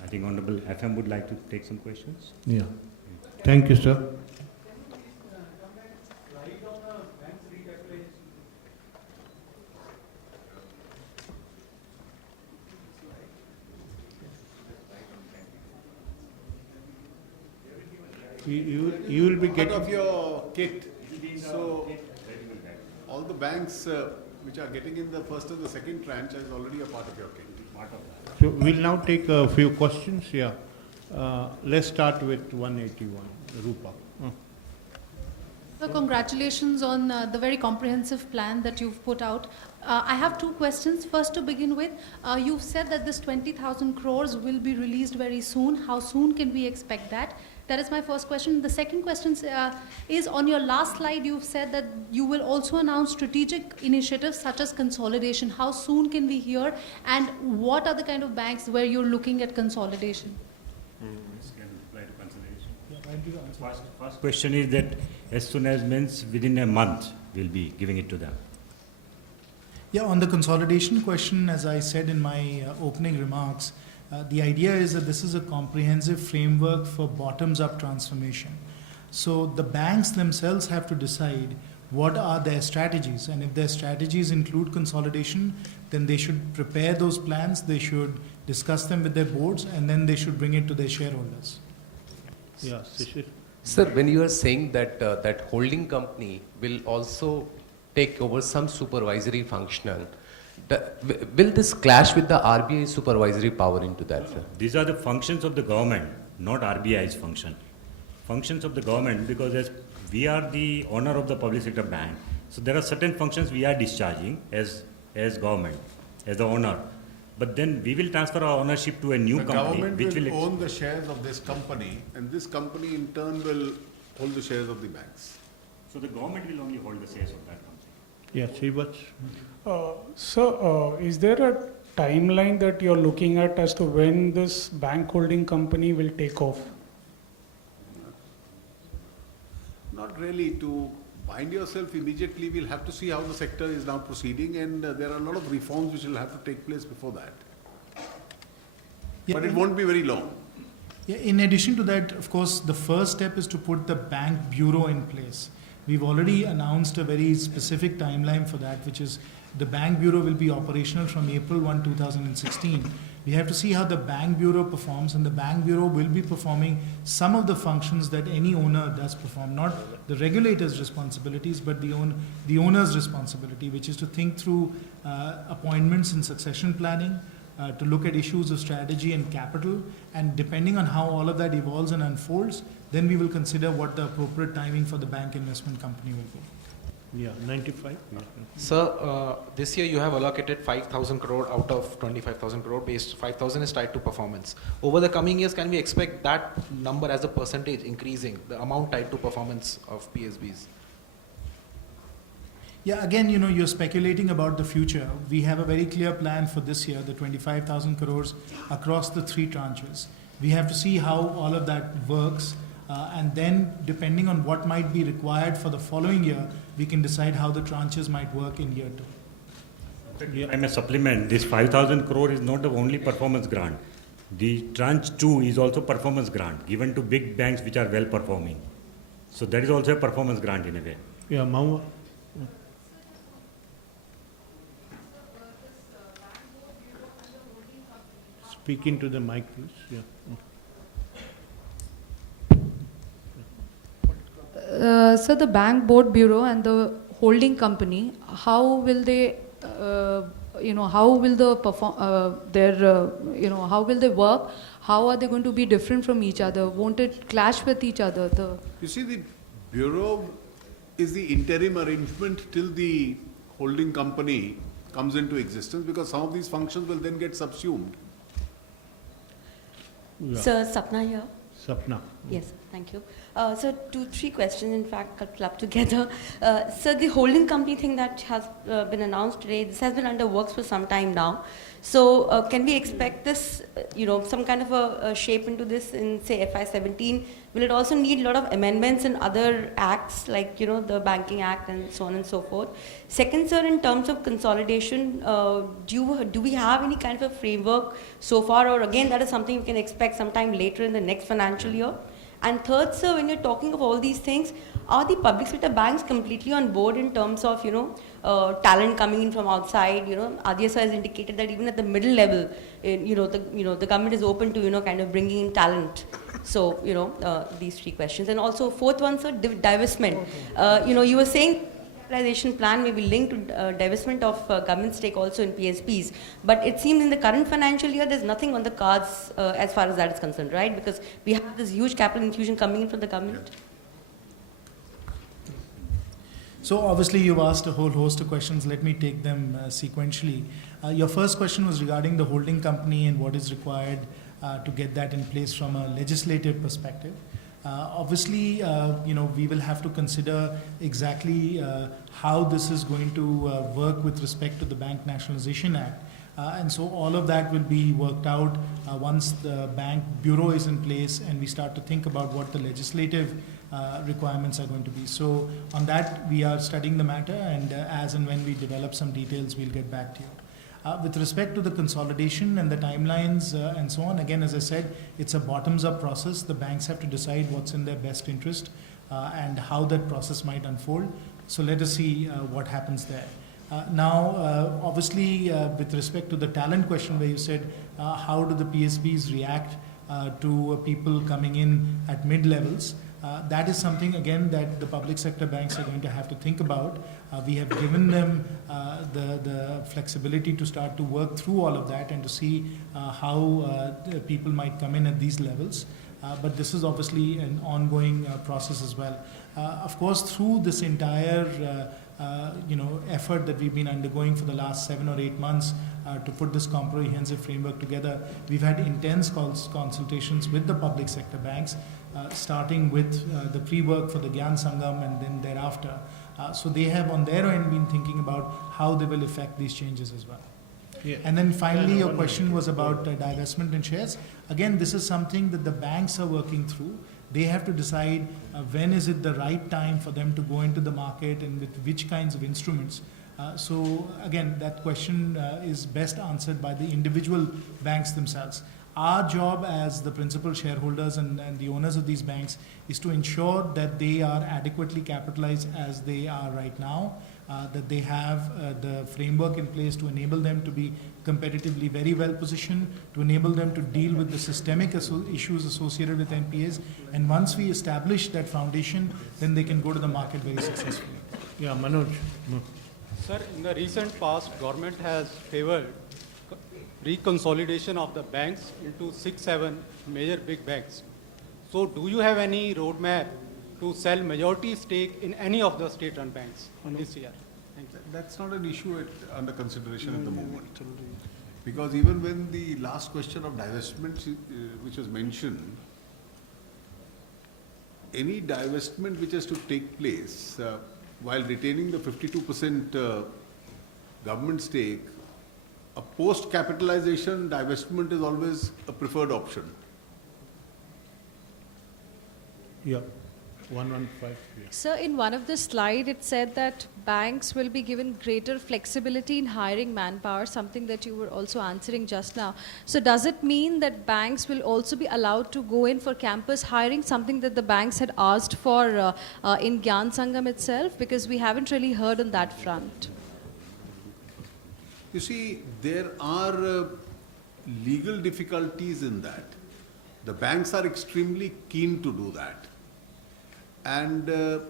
I think Honorable FM would like to take some questions. Yeah. Thank you, sir. You will be Part getting of your kit. So all the banks which are getting in the first or the second tranche is already a part of your kit. So we'll now take a few questions. Yeah. Let's start with 181. Rupa. So congratulations on the very comprehensive plan that you've put out. I have two questions. First, to begin with, you've said that this 20,000 crores will be released very soon. How soon can we expect that? That is my first question. The second question is on your last slide, you've said that you will also announce strategic initiatives such as consolidation. How soon can we hear, and what are the kind of banks where you're looking at consolidation? First question is that as soon as means within a month, we'll be giving it to them. Yeah, on the consolidation question, as I said in my opening remarks, the idea is that this is a comprehensive framework for bottoms-up transformation. So the banks themselves have to decide what are their strategies, and if their strategies include consolidation, then they should prepare those plans, they should discuss them with their boards, and then they should bring it to their shareholders. Yeah, Shishir. Sir, when you are saying that that holding company will also take over some supervisory function, will this clash with the RBI supervisory power into that, sir? These are the functions of the government, not RBI's function. Functions of the government, because as we are the owner of the public sector bank, so there are certain functions we are discharging as government, as the owner. But then we will transfer our ownership to a new company, which The will government will own the shares of this company, and this company in turn will hold the shares of the banks. So the government will only hold the shares of that company. Yeah, Srivats. So, is there a timeline that you're looking at as to when this bank holding company will take off? Not really. To bind yourself immediately, we'll have to see how the sector is now proceeding, and there are a lot of reforms which will have to take place before that. Yeah, But it won't be very long. Yeah, in addition to that, of course, the first step is to put the bank bureau in place. We've already announced a very specific timeline for that, which is the bank bureau will be operational from April 1, 2016. We have to see how the bank bureau performs, and the bank bureau will be performing some of the functions that any owner does perform, not the regulator's responsibilities, but the owner's responsibility, which is to think through appointments and succession planning, to look at issues of strategy and capital, and depending on how all of that evolves and unfolds, then we will consider what the appropriate timing for the bank investment company will be. Yeah, 95. Yeah. Sir, this year you have allocated 5,000 crore out of 25,000 crore, based 5,000 is tied to performance. Over the coming years, can we expect that number as a percentage increasing, the amount tied to performance of PSBs? Yeah, again, you're speculating about the future. We have a very clear plan for this year, the 25,000 crores across the 3 tranches. We have to see how all of that works, and then depending on what might be required for the following year, we can decide how the tranches might work in year 2. I may supplement, this 5,000 crore is not the only performance grant. The tranche 2 is also performance grant given to big banks which are well performing. So that is also a performance grant in a way. Yeah, Maua. Speak into the mic, please. Yeah. So the bank board bureau and the holding company, how will they, how will the how will they work? How are they going to be different from each other? Won't it clash with each other? You see, the bureau is the interim arrangement till the holding company comes into existence, because some of these functions will then get subsumed. Yeah. Sir, Sapna here. Sapna. Yes, thank you. So 2-3 questions, in fact, clubbed together. So the holding company thing that has been announced today, this has been under works for some time now. So can we expect this, some kind of a shape into this in, say, FY17? Will it also need a lot of amendments in other acts, like, the Banking Act and so on and so forth? Second, sir, in terms of consolidation, do we have any kind of a framework so far, or again, that is something we can expect sometime later in the next financial year? And third, sir, when you're talking of all these things, are the public sector banks completely on board in terms of, talent coming in from outside? Adya sir has indicated that even at the middle level, the government is open to, kind of bringing in talent. So, these 3 questions. And also, fourth one, sir, divestment. You were saying capitalization plan may be linked to divestment of government stake also in PSPs. But it seems in the current financial year, there's nothing on the cards as far as that is concerned, right? Because we have this huge capital infusion coming in from the government. So obviously you've asked a whole host of questions. Let me take them sequentially. Your first question was regarding the holding company and what is required to get that in place from a legislative perspective. Obviously, we will have to consider exactly how this is going to work with respect to the Bank Nationalization Act. And so all of that will be worked out once the bank bureau is in place and we start to think about what the legislative requirements are going to be. So on that, we are studying the matter, and as and when we develop some details, we'll get back to you. With respect to the consolidation and the timelines and so on, again, as I said, it's a bottoms-up process. The banks have to decide what's in their best interest and how that process might unfold. So let us see what happens there. Now, obviously, with respect to the talent question where you said, how do the PSBs react to people coming in at mid-levels? That is something, again, that the public sector banks are going to have to think about. We have given them the flexibility to start to work through all of that and to see how people might come in at these levels. But this is obviously an ongoing process as well. Of course, through this entire effort that we've been undergoing for the last 7 or 8 months to put this comprehensive framework together, we've had intense consultations with the public sector banks, starting with the pre-work for the Gyan Sangam and then thereafter. So they have on their end been thinking about how they will affect these changes as well. Yeah. And then finally, your question was about divestment in shares. Again, this is something that the banks are working through. They have to decide when is it the right time for them to go into the market and with which kinds of instruments. So again, that question is best answered by the individual banks themselves. Our job as the principal shareholders and the owners of these banks is to ensure that they are adequately capitalized as they are right now, that they have the framework in place to enable them to be competitively very well positioned, to enable them to deal with the systemic issues associated with NPAs. And once we establish that foundation, then they can go to the market very successfully. Yeah, Manoj. Sir, in the recent past, government has favored reconsolidation of the banks into 6-7 major big banks. So do you have any roadmap to sell majority stake in any of the state-run banks this year? Thank you. That's not an issue under consideration at the moment. Because even when the last question of divestment, which was mentioned, any divestment which has to take place while retaining the 52% government stake, a post-capitalization divestment is always a preferred option. Yeah. 115. Yeah. Sir, in one of the slide, it said that banks will be given greater flexibility in hiring manpower, something that you were also answering just now. So does it mean that banks will also be allowed to go in for campus hiring, something that the banks had asked for in Gyan Sangam itself? Because we haven't really heard on that front. You see, there are legal difficulties in that. The banks are extremely keen to do that. and the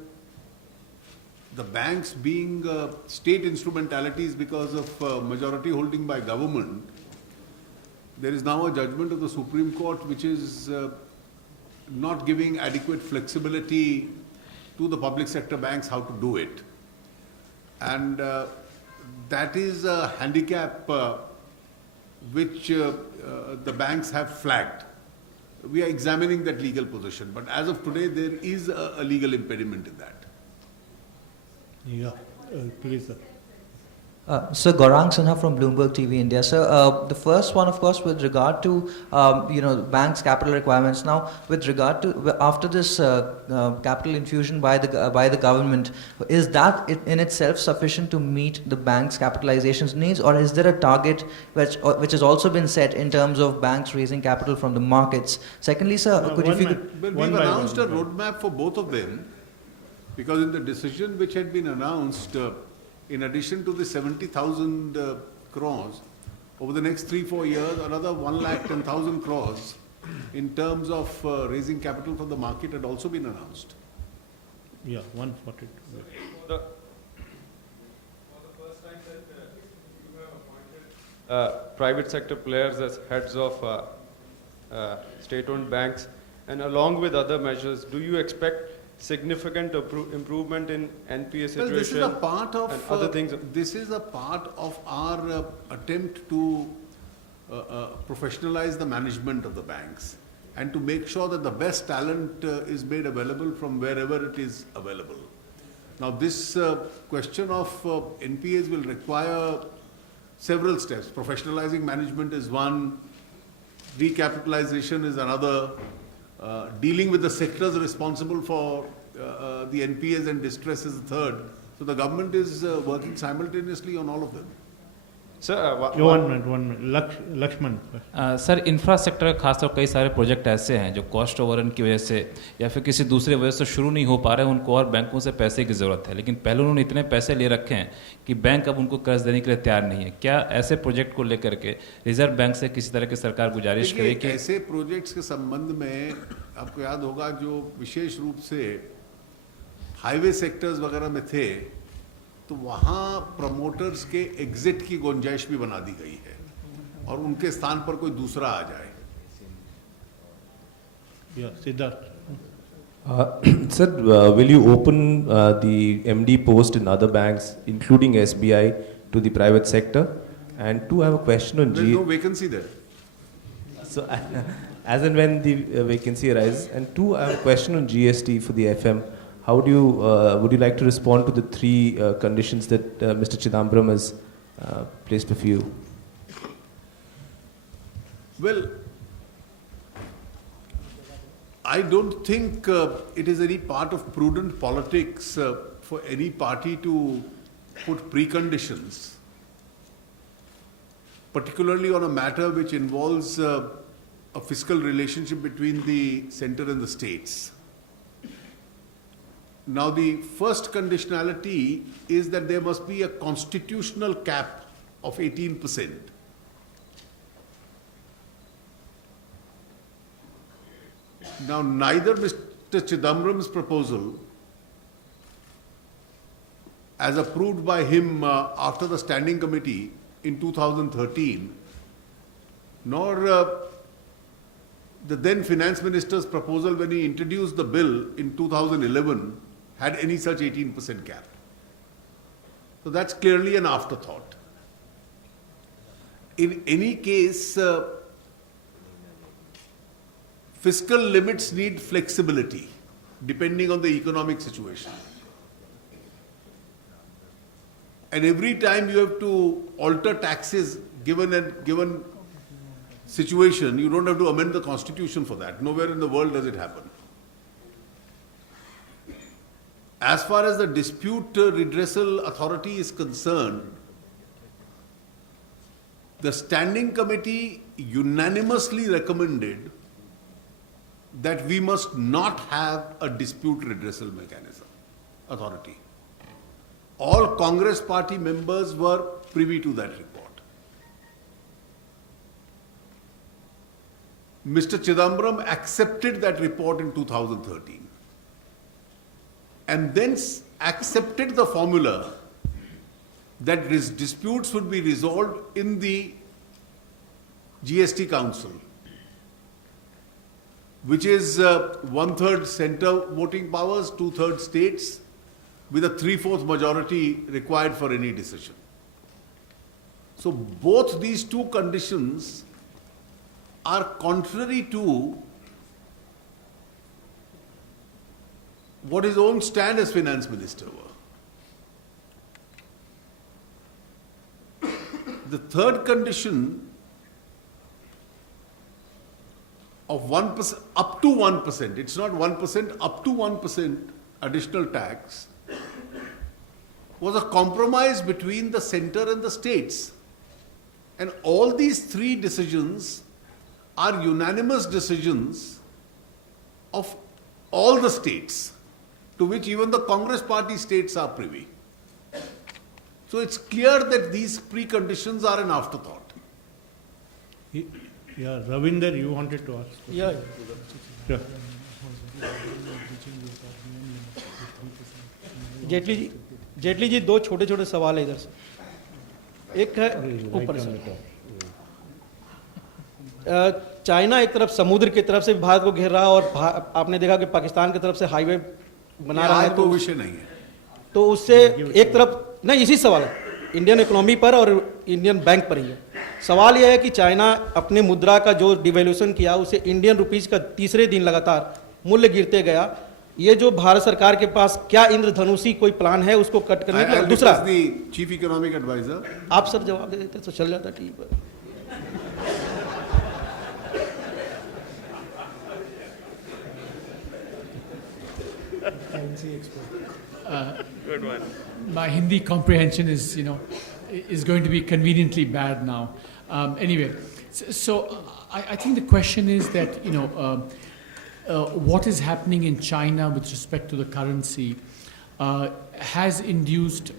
banks being state instrumentalities because of majority holding by government, there is now a judgment of the Supreme Court which is not giving adequate flexibility to the public sector banks how to do it. And that is a handicap which the banks have flagged. We are examining that legal position, but as of today, there is a legal impediment in that. Yeah, please, sir. So Gaurang Sinha from Bloomberg TV India. So the first one, of course, with regard to banks' capital requirements. Now, with regard to after this capital infusion by the government, is that in itself sufficient to meet the bank's capitalization needs, or is there a target which has also been set in terms of banks raising capital from the markets? Secondly, sir, We've announced a roadmap for both of them, because in the decision which had been announced, in addition to the 70,000 crores, over the next 3-4 years, another 1,10,000 crores in terms of raising capital from the market had also been announced. Yeah, 142. For the first time that you have appointed private sector players as heads of state-owned banks, and along with other measures, do you expect significant improvement in NPA situation? Well, this is a part of and other things. This is a part of our attempt to professionalize the management of the banks and to make sure that the best talent is made available from wherever it is available. Now, this question of NPAs will require several steps. Professionalizing management is one, recapitalization is another. Dealing with the sectors responsible for the NPAs and distress is the third. So the government is working simultaneously on all of them. Sir, one minute. Lakshman. Sir infrastructure खासतौर कई सारे project ऐसे हैं जो cost overrun की वजह से या फिर किसी दूसरे वजह से शुरू नहीं हो पा रहे हैं, उनको और बैंकों से पैसे की ज़रूरत है, लेकिन पहले उन्होंने इतने पैसे ले रखे हैं कि बैंक अब उनको कर्ज देने के लिए तैयार नहीं है. क्या ऐसे प्रोजेक्ट को लेकर के रिजर्व बैंक से किसी तरह की सरकार गुजारिश करे कि ऐसे प्रोजेक्ट्स के संबंध में आपको याद होगा जो विशेष रूप से हाईवे सेक्टर्स वगैरह में थे, तो वहाँ प्रमोटर्स के एग्जिट की गुंजाइश भी बना दी गई है और उनके स्थान पर कोई दूसरा आ जाए. Sir, will you open the MD post in other banks, including SBI, to the private sector? And two, I have a question on There's no vacancy there. So, as and when the vacancy arises. And two, I have a question on GST for the FM. How do you, would you like to respond to the three conditions that Mr. Chidambaram has placed before you? Well, I don't think it is any part of prudent politics for any party to put preconditions, particularly on a matter which involves a fiscal relationship between the center and the states. Now, the first conditionality is that there must be a constitutional cap of 18%. Now, neither Mr. Chidambaram's proposal, as approved by him after the standing committee in 2013, nor the then finance minister's proposal when he introduced the bill in 2011 had any such 18% cap. So that's clearly an afterthought. In any case, fiscal limits need flexibility depending on the economic situation. And every time you have to alter taxes given a given situation, you don't have to amend the constitution for that. Nowhere in the world does it happen. As far as the dispute redressal authority is concerned, the standing committee unanimously recommended that we must not have a dispute redressal mechanism, authority. All Congress party members were privy to that report. Mr. Chidambaram accepted that report in 2013. and then accepted the formula that disputes would be resolved in the GST Council, which is 1/3 center voting powers, 2/3 states, with a 3/4 majority required for any decision. So both these two conditions are contrary to what his own stand as finance minister were. The third condition of 1%, up to 1%, it's not 1%, up to 1% additional tax, was a compromise between the center and the states. And all these three decisions are unanimous decisions of all the states, to which even the Congress party states are privy. So it's clear that these preconditions are an afterthought. Yeah, Ravinder, you wanted to ask. Yeah. Sure. Jaitley ji दो छोटे छोटे सवाल है इधर से. एक है ऊपर से, चाइना एक तरफ समुद्र की तरफ से भारत को घेर रहा है और आपने देखा कि पाकिस्तान की तरफ से हाईवे बना रहा है. तो विषय नहीं है. तो उससे एक तरफ नहीं, इसी सवाल है इंडियन इकोनॉमी पर और इंडियन बैंक पर ही है. सवाल यह है कि चाइना अपने मुद्रा का जो डिवैल्यूएशन किया उसे इंडियन रुपीस का तीसरे दिन लगातार मूल्य गिरते गया. ये जो भारत सरकार के पास क्या इंद्रधनुषी कोई प्लान है उसको कट करने का? दूसरा, चीफ इकोनॉमिक एडवाइजर, आप सर जवाब दे देते तो चल जाता टीवी पर. Good one. My Hindi comprehension is, is going to be conveniently bad now. Anyway, so I think the question is that, what is happening in China with respect to the currency has induced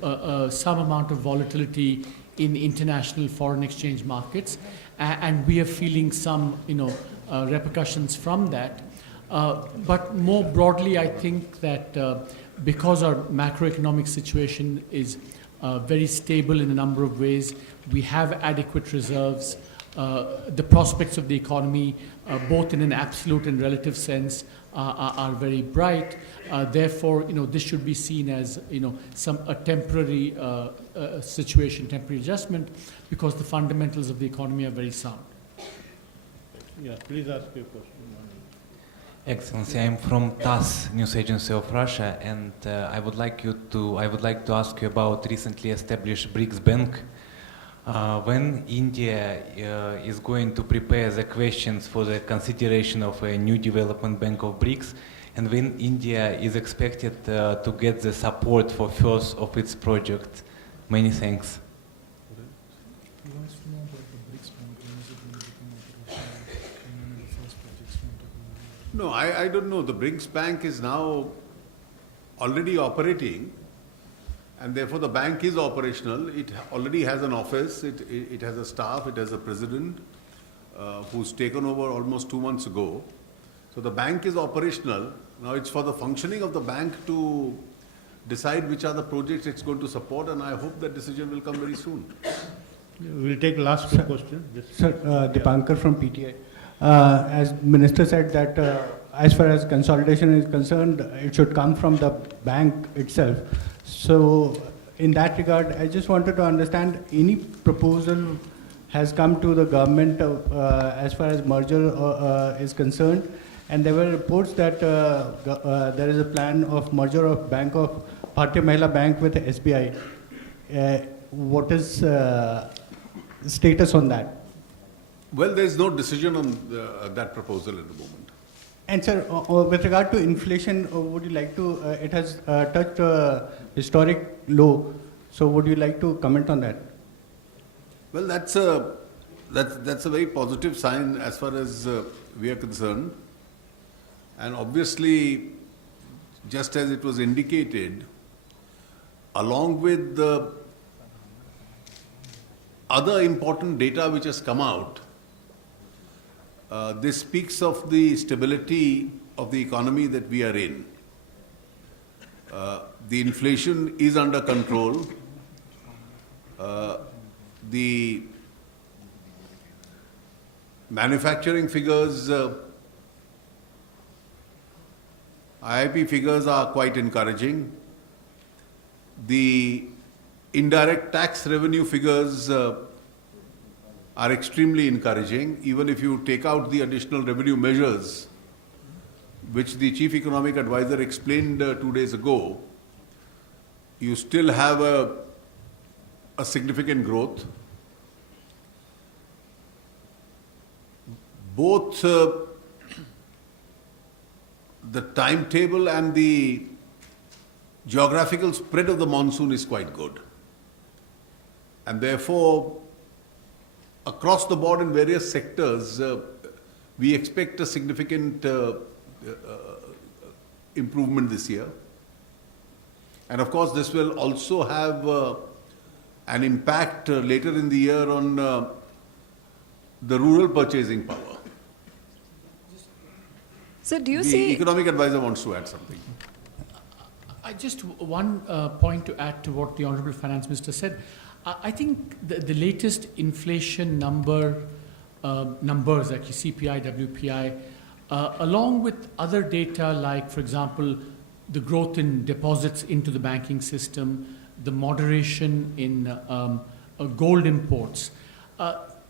some amount of volatility in international foreign exchange markets, and we are feeling some, repercussions from that. But more broadly, I think that because our macroeconomic situation is very stable in a number of ways, we have adequate reserves. The prospects of the economy, both in an absolute and relative sense, are very bright. Therefore, this should be seen as a temporary situation, temporary adjustment, because the fundamentals of the economy are very sound. Yeah, please ask your question. Excellency, I'm from TASS, news agency of Russia, and I would like to ask you about recently established BRICS Bank. When India is going to prepare the questions for the consideration of a new development bank of BRICS, and when India is expected to get the support for first of its project? Many thanks. No, I don't know. The BRICS Bank is now already operating, and therefore the bank is operational. It already has an office, it has a staff, it has a president who's taken over almost 2 months ago. So the bank is operational. Now it's for the functioning of the bank to decide which are the projects it's going to support, and I hope that decision will come very soon. We'll take last two questions. Sir, Dipankar from PTI. As Minister said that as far as consolidation is concerned, it should come from the bank itself. So in that regard, I just wanted to understand, any proposal has come to the government as far as merger is concerned, and there were reports that there is a plan of merger of Bank of Bharatiya Mahila Bank with SBI. What is status on that? Well, there is no decision on that proposal at the moment. And sir, with regard to inflation, would you like to, it has touched a historic low, so would you like to comment on that? Well, that's a very positive sign as far as we are concerned. And obviously, just as it was indicated, along with the other important data which has come out, this speaks of the stability of the economy that we are in. The inflation is under control. The manufacturing figures, IIP figures are quite encouraging. The indirect tax revenue figures are extremely encouraging. Even if you take out the additional revenue measures, which the Chief Economic Advisor explained 2 days ago, you still have a significant growth. Both the timetable and the geographical spread of the monsoon is quite good. And therefore, across the board in various sectors, we expect a significant improvement this year. And of course, this will also have an impact later in the year on the rural purchasing power. So do you The see... Economic Advisor wants to add something. I just one point to add to what the Honorable Finance Minister said. I think the latest inflation numbers like CPI, WPI, along with other data like, for example, the growth in deposits into the banking system, the moderation in gold imports,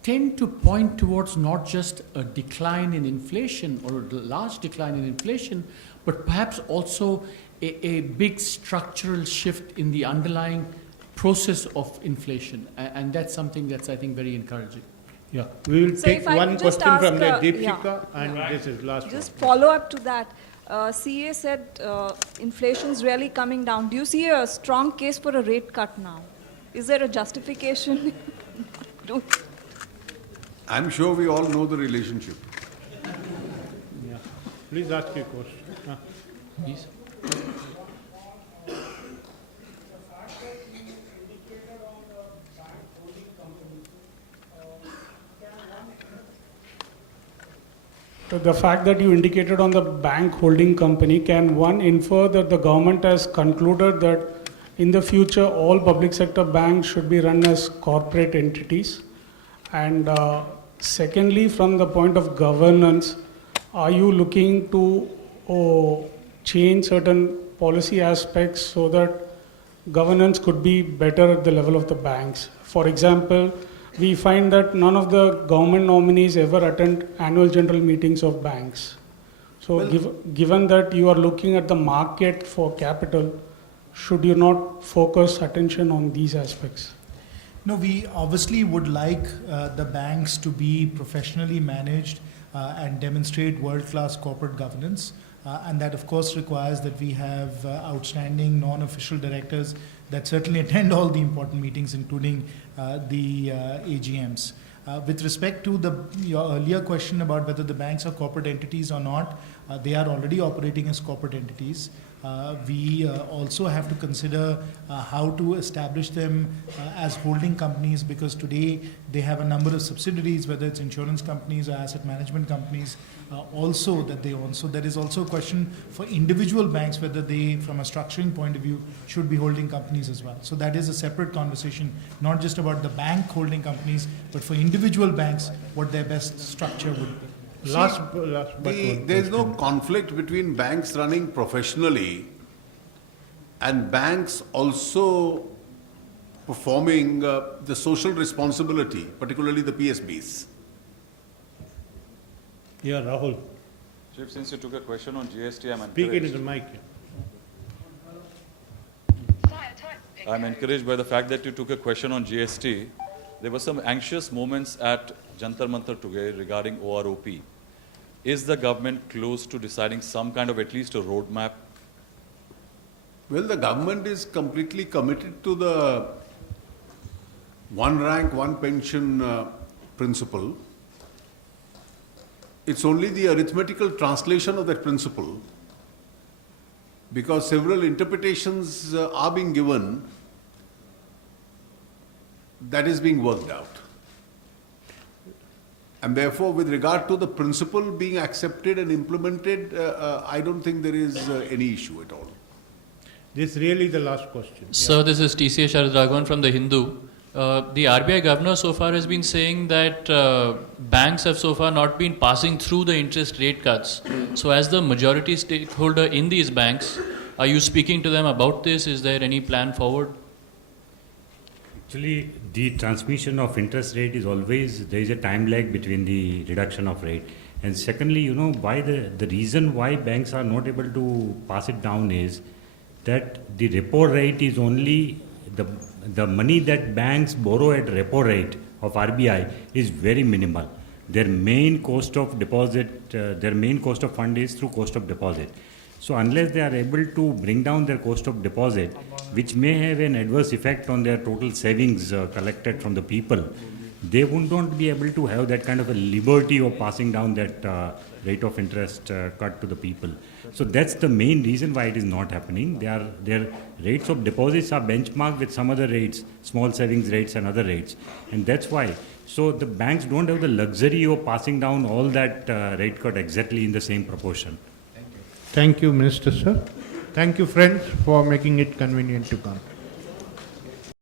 tend to point towards not just a decline in inflation or a large decline in inflation, but perhaps also a big structural shift in the underlying process of inflation. And that's something that's, I think, very encouraging. Yeah, we will So take if I one could just question from ask, the Deepika, and yeah. this is last Just one. follow up to that. CA said inflation's really coming down. Do you see a strong case for a rate cut now? Is there a justification? I'm sure we all know the relationship. Yeah. Please ask your question. Please. So the fact that you indicated on the bank holding company, can one infer that the government has concluded that in the future all public sector banks should be run as corporate entities? And secondly, from the point of governance, are you looking to change certain policy aspects so that governance could be better at the level of the banks? For example, we find that none of the government nominees ever attend annual general meetings of banks. So given that you are looking at the market for capital, should you not focus attention on these aspects? No, we obviously would like the banks to be professionally managed and demonstrate world-class corporate governance. And that, of course, requires that we have outstanding non-official directors that certainly attend all the important meetings, including the AGMs. With respect to your earlier question about whether the banks are corporate entities or not, they are already operating as corporate entities. We also have to consider how to establish them as holding companies, because today they have a number of subsidiaries, whether it's insurance companies or asset management companies, also that they own. So there is also a question for individual banks whether they, from a structuring point of view, should be holding companies as well. So that is a separate conversation, not just about the bank holding companies, but for individual banks, what their best structure would be. There is no conflict between banks running professionally and banks also performing the social responsibility, particularly the PSBs. Yeah, Rahul. Chief, since you took a question on GST, Speak into the mic. I'm encouraged by the fact that you took a question on GST. There were some anxious moments at Jantar Mantar today regarding OROP. Is the government close to deciding some kind of at least a roadmap? Well, the government is completely committed to the one rank, one pension principle. It's only the arithmetical translation of that principle, because several interpretations are being given, that is being worked out. And therefore, with regard to the principle being accepted and implemented, I don't think there is any issue at all. This is really the last question. Sir, this is TCA Sharadagwan from The Hindu. The RBI governor so far has been saying that banks have so far not been passing through the interest rate cuts. So as the majority stakeholder in these banks, are you speaking to them about this? Is there any plan forward? Actually, the transmission of interest rate is always, there is a time lag between the reduction of rate. And secondly, you know, why the reason why banks are not able to pass it down is that the repo rate is only the money that banks borrow at repo rate of RBI is very minimal. Their main cost of deposit, their main cost of fund is through cost of deposit. So unless they are able to bring down their cost of deposit, which may have an adverse effect on their total savings collected from the people, they would not be able to have that kind of a liberty of passing down that rate of interest cut to the people. So that's the main reason why it is not happening. Their rates of deposits are benchmarked with some other rates, small savings rates and other rates. And that's why. So the banks don't have the luxury of passing down all that rate cut exactly in the same proportion. Thank you, Minister, sir. Thank you, friends, for making it convenient to come.